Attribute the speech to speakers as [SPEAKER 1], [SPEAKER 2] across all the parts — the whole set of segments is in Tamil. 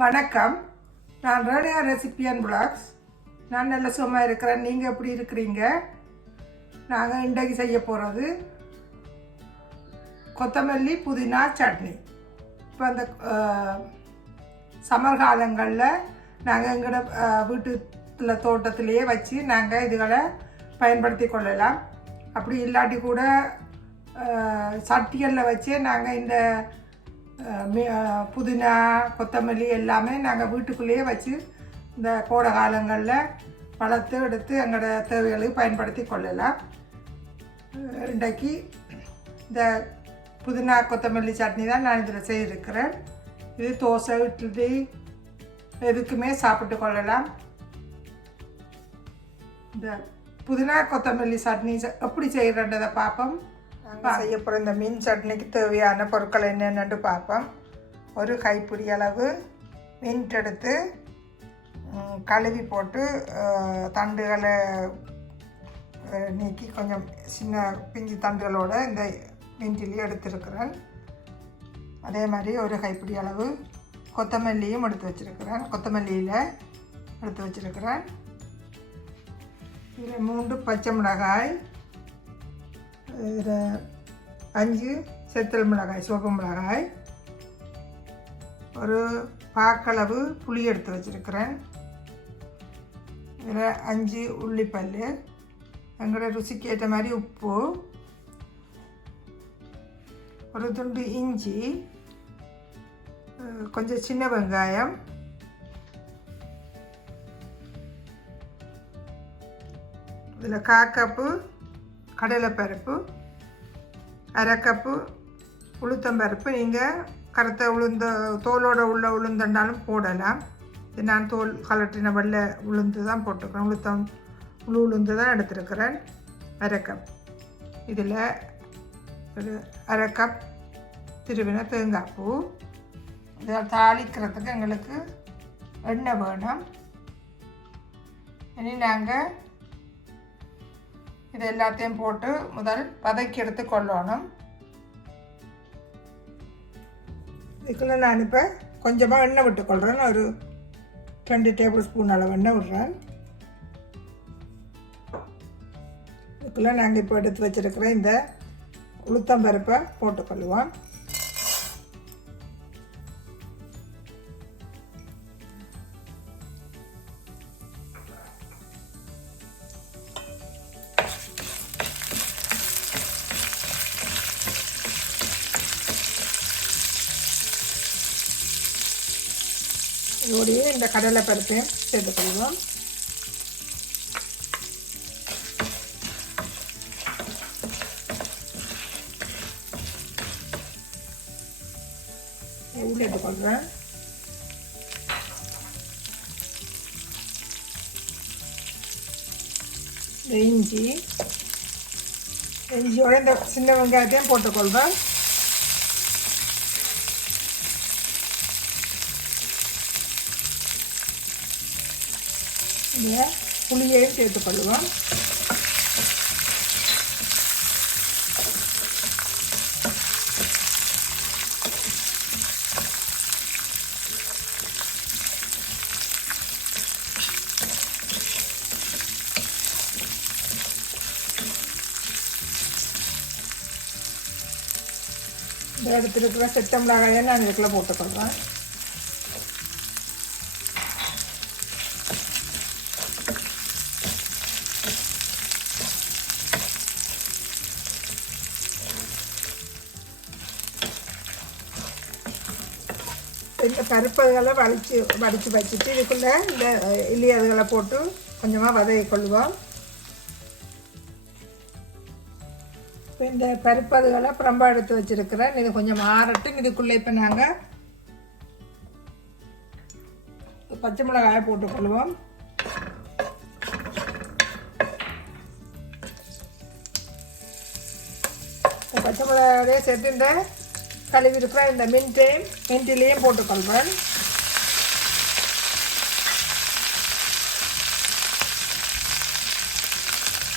[SPEAKER 1] வணக்கம். நான் ரேடியா ரெசிபியன் பிளாக்ஸ். நான் நல்ல சும்மா இருக்கிறேன். நீங்கள் எப்படி இருக்கிறீங்க? நாங்கள் இன்றைக்கு செய்ய போகிறது கொத்தமல்லி புதினா சட்னி. இப்போ அந்த சமர் காலங்களில் நாங்கள் எங்களோட வீட்டுல தோட்டத்திலேயே வச்சு நாங்கள் இதுகளை பயன்படுத்தி கொள்ளலாம். அப்படி இல்லாட்டி கூட சட்டிகளில் வச்சு நாங்கள் இந்த புதினா கொத்தமல்லி எல்லாமே நாங்கள் வீட்டுக்குள்ளேயே வச்சு இந்த கோடை காலங்களில் வளர்த்து எடுத்து எங்களோட தேவைகளுக்கு பயன்படுத்தி கொள்ளலாம். இன்றைக்கு இந்த புதினா கொத்தமல்லி சட்னி தான் நான் இதில் செய்திருக்கிறேன். இது தோசை இட்லி எதுக்குமே சாப்பிட்டு கொள்ளலாம். இந்த புதினா கொத்தமல்லி சட்னி செ- எப்படி செய்கிறன்றதை பார்ப்போம். நாங்கள் செய்ய போகிற இந்த மீன் சட்னிக்கு தேவையான பொருட்கள் என்னென்னு பார்ப்போம். ஒரு கைப்பிடி அளவு மீன் எடுத்து கழுவி போட்டு தண்டுகளை நீக்கி கொஞ்சம் சின்ன பிஞ்சு தண்டுகளோட இந்த மீன்டிலி எடுத்திருக்கிறேன். அதே மாதிரி ஒரு கைப்பிடி அளவு கொத்தமல்லியும் எடுத்து வச்சிருக்கிறேன். கொத்தமல்லியில் எடுத்து வச்சிருக்கிறேன். இதில் மூன்று பச்சை மிளகாய் இதில் அஞ்சு செத்தல் மிளகாய் சிவப்பு மிளகாய். ஒரு பாக்களவு புளி எடுத்து வச்சிருக்கிறேன். இதில் அஞ்சு உள்ளிப்பல் எங்களோட ருசிக்கு ஏற்ற மாதிரி உப்பு. ஒரு துண்டு இஞ்சி. கொஞ்சம் சின்ன வெங்காயம். இதில் காக்கப்பு. கடலைப்பருப்பு அரைக்கப்பு கப்பு உளுத்தம்பருப்பு. நீங்கள் கருத்த உளுந்த தோலோட உள்ள உளுந்தண்டாலும் போடலாம். இது நான் தோல் கலட்டின வெள்ளை உளுந்து தான் போட்டுக்கிறேன். உளுத்தம் உளு உளுந்து தான் எடுத்துருக்கிறேன். அரைக்கப். இதில் ஒரு அரை கப் திருவின தேங்காய் பூ. இதை தாளிக்கிறதுக்கு எங்களுக்கு எண்ணெய் வேணும். இனி நாங்கள் இது எல்லாத்தையும் போட்டு முதல் வதக்கி எடுத்து கொள்ளணும். இதுக்குள்ள நான் இப்போ கொஞ்சமாக எண்ணெய் விட்டுக்கொள்கிறேன் ஒரு ரெண்டு டேபிள் ஸ்பூன் அளவு எண்ணெய் விடுறேன். இதுக்குள்ளே நாங்கள் இப்போ எடுத்து வச்சுருக்கிற இந்த உளுத்தம்பருப்பை போட்டுக்கொள்ளுவோம் இதோடையே இந்த கடலை பருப்பையும் சேர்த்துக்கொள்வோம் இது சேர்த்துக்கொள்கிறேன் இஞ்சி. இஞ்சியோட இந்த சின்ன வெங்காயத்தையும் போட்டுக்கொள்வேன் இந்த புளியையும் பண்ணுவோம் இந்த எடுத்துருக்கிற செத்த மிளகாயை நான் இதுக்குள்ளே போட்டுக்கொள்வேன் இந்த பருப்புகளை வலிச்சு வடித்து வச்சுட்டு இதுக்குள்ளே இந்த இல்லி அதுகளை போட்டு கொஞ்சமாக வதக்கி கொள்ளுவோம். இப்போ இந்த பருப்பு அதுகளை புறம்பா எடுத்து வச்சுருக்கிறேன். இது கொஞ்சம் ஆறட்டும் இதுக்குள்ளே இப்போ நாங்கள் பச்சை மிளகாயை போட்டுக்கொள்வோம் இந்த பச்சை மிளகாயோடய சேர்த்து இந்த கழுவி இந்த மின்ட்டையும் மின்ட்டிலையும் போட்டுக்கொள்வேன்.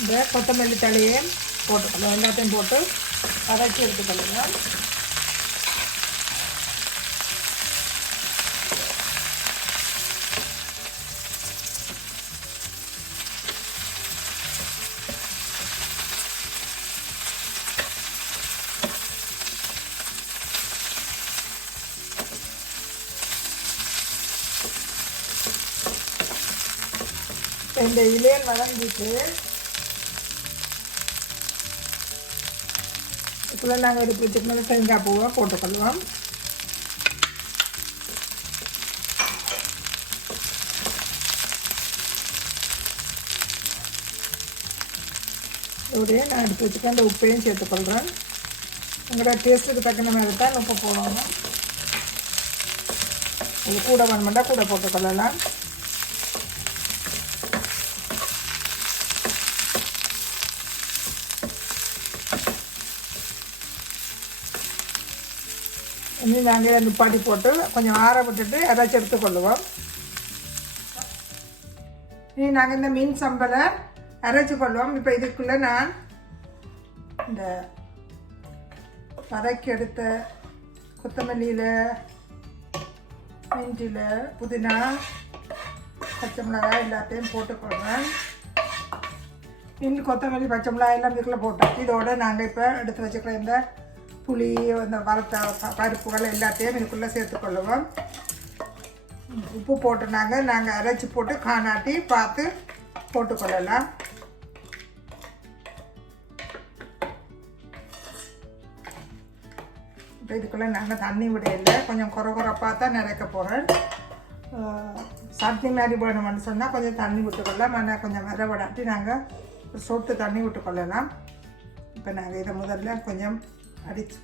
[SPEAKER 1] இந்த கொத்தமல்லி தழையையும் போட்டுக்கொள்ளும் எல்லாத்தையும் போட்டு வதக்கி எடுத்துக்கொள்ளுங்க இந்த இலையன் வதங்கிட்டு இதுக்குள்ளே நாங்கள் எடுத்து வச்சுக்கணும் தேங்காய் பூவை போட்டுக்கொள்வோம் இதோடய நான் எடுத்து வச்சுக்க அந்த உப்பையும் சேர்த்துக்கொள்கிறேன் உங்களோட டேஸ்ட்டுக்கு தக்கன மாதிரி தான் உப்பு போடணும். இது கூட வேணுமெண்டா கூட போட்டுக்கொள்ளலாம். இனி நாங்கள் நிப்பாட்டி போட்டு கொஞ்சம் ஆற விட்டுட்டு அரைச்சி எடுத்துக்கொள்ளுவோம் இனி நாங்கள் இந்த மீன் சம்பலை அரைச்சி கொள்வோம் இப்போ இதுக்குள்ளே நான் இந்த வதக்கி எடுத்த கொத்தமல்லியில் மிஞ்சியில் புதினா பச்சை மிளகாய் எல்லாத்தையும் போட்டுக்கொள்வேன் இன்னும் கொத்தமல்லி பச்சை மிளகாய் எல்லாம் இதுக்குள்ளே போட்டோம். இதோட நாங்கள் இப்போ எடுத்து வச்சுக்கிற இந்த புளி அந்த வறுத்த பருப்புகள் எல்லாத்தையும் இதுக்குள்ளே சேர்த்துக்கொள்ளுவோம் உப்பு போட்டு நாங்கள் நாங்கள் அரைச்சி போட்டு காணாட்டி பார்த்து போட்டுக்கொள்ளலாம் இப்போ இதுக்குள்ளே நாங்கள் தண்ணி விடையில கொஞ்சம் குறை குறைப்பாக தான் நிறைக்க போகிறேன் சட்னி மாதிரி வேணும்னு சொன்னால் கொஞ்சம் தண்ணி விட்டுக்கொள்ளலாம் ஆனால் கொஞ்சம் வர விடாட்டி நாங்கள் சொட்டு தண்ணி விட்டுக்கொள்ளலாம் இப்போ நாங்கள் இதை முதல்ல கொஞ்சம் அடித்து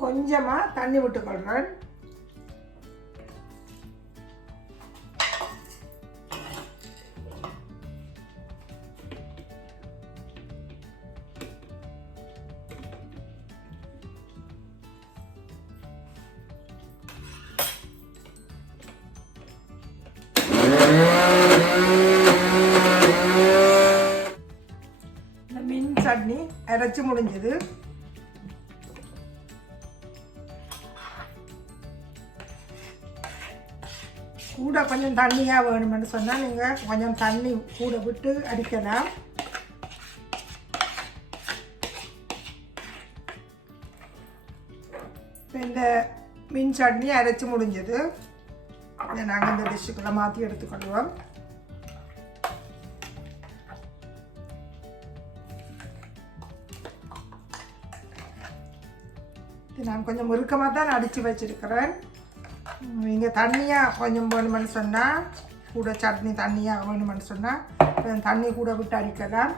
[SPEAKER 1] கொஞ்சமாக தண்ணி விட்டுக்கொள்கிறேன் மீன் சட்னி அரைச்சி முடிஞ்சது. கூட கொஞ்சம் தண்ணியாக வேணும்னு சொன்னால் நீங்கள் கொஞ்சம் தண்ணி கூட விட்டு அடிக்கலாம். இந்த மீன் சட்னி அரைச்சி முடிஞ்சது. நாங்கள் இந்த டிஷ்ஷுக்குள்ளே மாற்றி எடுத்துக்கொள்வோம். நான் கொஞ்சம் முறுக்கமாக தான் அடித்து வச்சிருக்கிறேன். நீங்கள் தண்ணியாக கொஞ்சம் வேணுமென்னு சொன்னால் கூட சட்னி தண்ணியாக வேணுமென்னு சொன்னால் தண்ணி கூட விட்டு அடிக்கலாம்.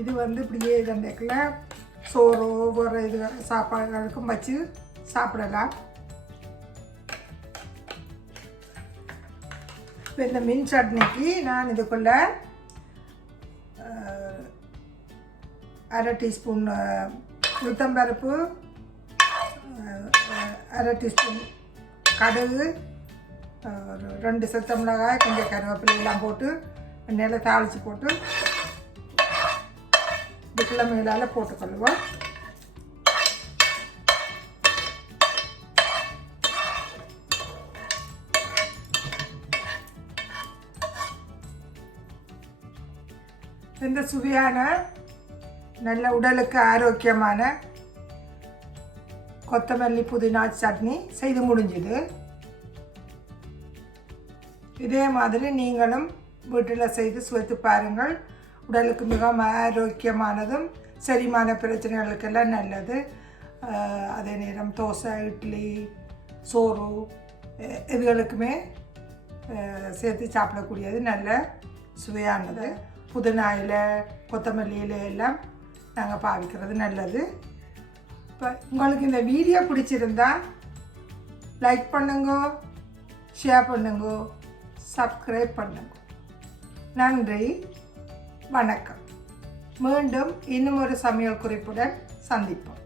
[SPEAKER 1] இது வந்து இப்படியே இதண்டில் சோறோ வேறு இது சாப்பாடுகளுக்கும் வச்சு சாப்பிடலாம். இப்போ இந்த மின் சட்னிக்கு நான் இதுக்குள்ளே அரை டீஸ்பூன் உளுத்தம்பருப்பு அரை டீஸ்பூன் கடுகு ஒரு ரெண்டு செத்த மிளகாய் கொஞ்சம் கருவேப்பிலை எல்லாம் போட்டு எண்ணெயில் தாளித்து போட்டு இதுக்குள்ள மேலால் போட்டுக்கொள்வோம் இந்த சுவையான நல்ல உடலுக்கு ஆரோக்கியமான கொத்தமல்லி புதினா சட்னி செய்து முடிஞ்சுது. இதே மாதிரி நீங்களும் வீட்டில் செய்து சுவைத்து பாருங்கள். உடலுக்கு மிகவும் ஆரோக்கியமானதும் செரிமான பிரச்சனைகளுக்கெல்லாம் நல்லது. அதே நேரம் தோசை இட்லி சோறு இதுகளுக்குமே சேர்த்து சாப்பிடக்கூடியது நல்ல சுவையானது. புதினா இலை எல்லாம் நாங்கள் பாவிக்கிறது நல்லது. உங்களுக்கு இந்த வீடியோ பிடிச்சிருந்தா லைக் பண்ணுங்க ஷேர் பண்ணுங்க சப்ஸ்கிரைப் பண்ணுங்க. நன்றி வணக்கம். மீண்டும் இன்னும் ஒரு சமையல் குறிப்புடன் சந்திப்போம்.